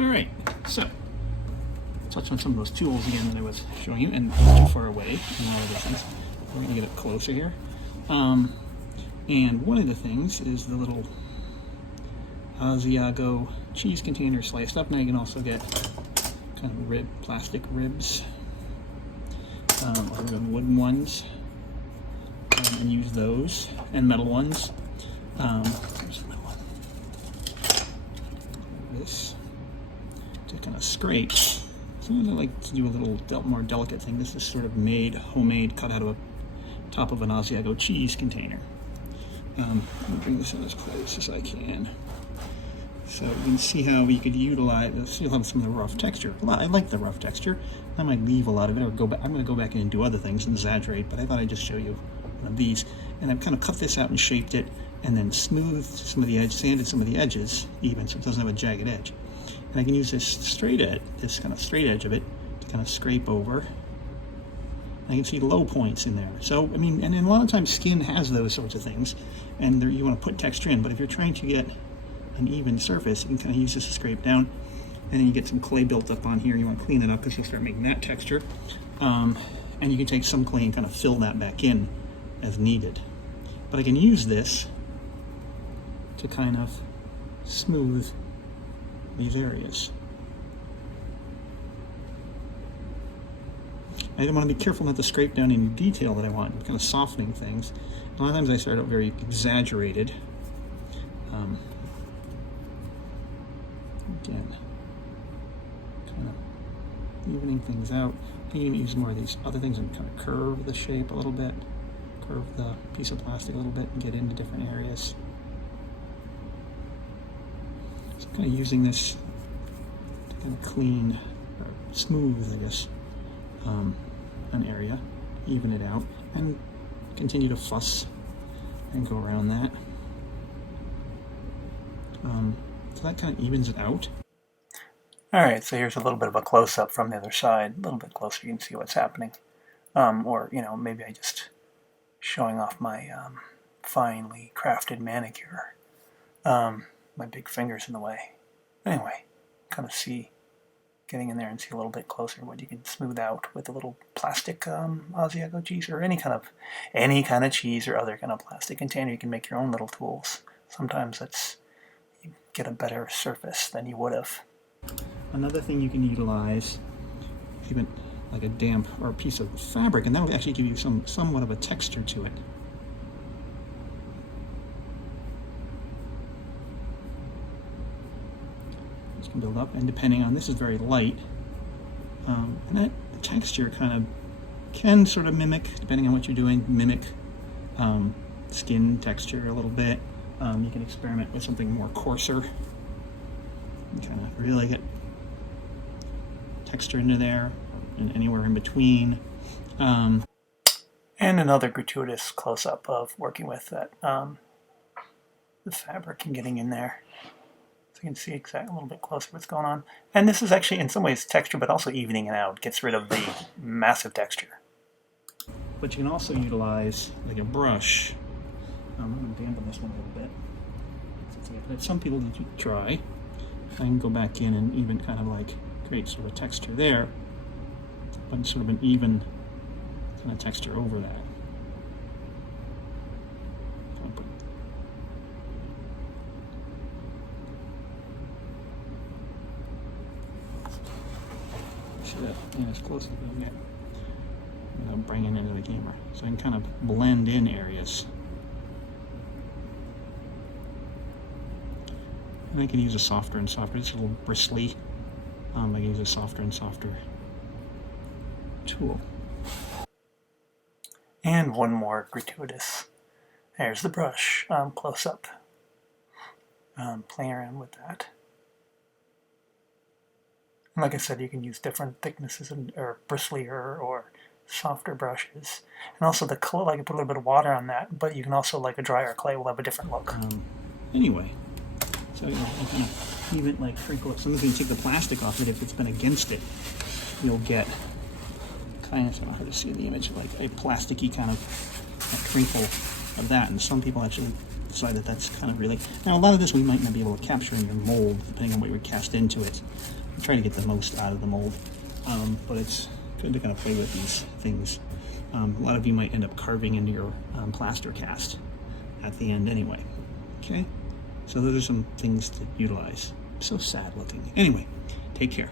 All right, so touch on some of those tools again that I was showing you, and too far away and all of these things. We're gonna get up closer here. And one of the things is the little Asiago cheese container sliced up. Now you can also get kind of plastic ribs, or wooden ones, and use those, and metal ones. Here's a metal one. This to kind of scrape. Sometimes I like to do a little more delicate thing. This is sort of homemade, cut out of a top of an Asiago cheese container. Let me bring this in as close as I can. So you can see how you could utilize this. You'll have some of the rough texture. I like the rough texture. I might leave a lot of it, or go back. I'm going to go back in and do other things and exaggerate, but I thought I'd just show you one of these. And I've kind of cut this out and shaped it, and then smoothed some of the edge, sanded some of the edges even, so it doesn't have a jagged edge. And I can use this kind of straight edge of it to kind of scrape over. And I can see low points in there. So, I mean, and a lot of times skin has those sorts of things, and you want to put texture in, but if you're trying to get an even surface, you can kind of use this to scrape down, and then you get some clay built up on here. You want to clean it up because you'll start making that texture. And you can take some clay and kind of fill that back in as needed. But I can use this to kind of smooth these areas. I want to be careful not to scrape down any detail that I want, kind of softening things. A lot of times I start out very exaggerated. Again, kind of evening things out. You can use more of these other things and kind of curve the shape a little bit, curve the piece of plastic a little bit, and get into different areas. So kind of using this to kind of clean, or smooth, I guess, an area, even it out, and continue to fuss and go around that. So that kind of evens it out. Alright, so here's a little bit of a close-up from the other side. A little bit closer, you can see what's happening. Or, maybe I just showing off my finely crafted manicure. My big finger's in the way. Anyway, kind of see, getting in there and see a little bit closer what you can smooth out with a little plastic Asiago cheese, or any kind of cheese or other kind of plastic container. You can make your own little tools. Sometimes you get a better surface than you would have. Another thing you can utilize, even like a damp or a piece of fabric, and that will actually give you somewhat of a texture to it. This can build up, and depending on, this is very light, and that texture kind of can sort of mimic, depending on what you're doing, skin texture a little bit. You can experiment with something more coarser and kind of really get texture into there, and anywhere in between. And another gratuitous close-up of working with that the fabric and getting in there. So you can see exactly a little bit closer what's going on. And this is actually in some ways texture, but also evening it out. Gets rid of the massive texture. But you can also utilize like a brush. I'm going to dampen this one a little bit. But some people that you try, I can go back in and even kind of like create sort of texture there, but sort of an even kind of texture over that. As close as I can get without bringing it into the camera, so I can kind of blend in areas. And I can use a softer and softer. It's a little bristly. I can use a softer and softer tool. And one more gratuitous. There's the brush close up. Playing around with that. And like I said, you can use different thicknesses or bristlier or softer brushes. And also the clay, I can put a little bit of water on that, but you can also, like a drier clay, will have a different look. Anyway, so I can even like crinkle it. Sometimes when you take the plastic off it, if it's been against it, you'll get kind of, I don't know how to see the image, like a plasticky kind of crinkle of that. And some people actually decide that that's kind of really... Now, a lot of this we might not be able to capture in your mold, depending on what you would cast into it. I'm trying to get the most out of the mold, but it's good to kind of play with these things. A lot of you might end up carving into your plaster cast at the end anyway. Okay? So those are some things to utilize. So sad looking. Anyway, take care.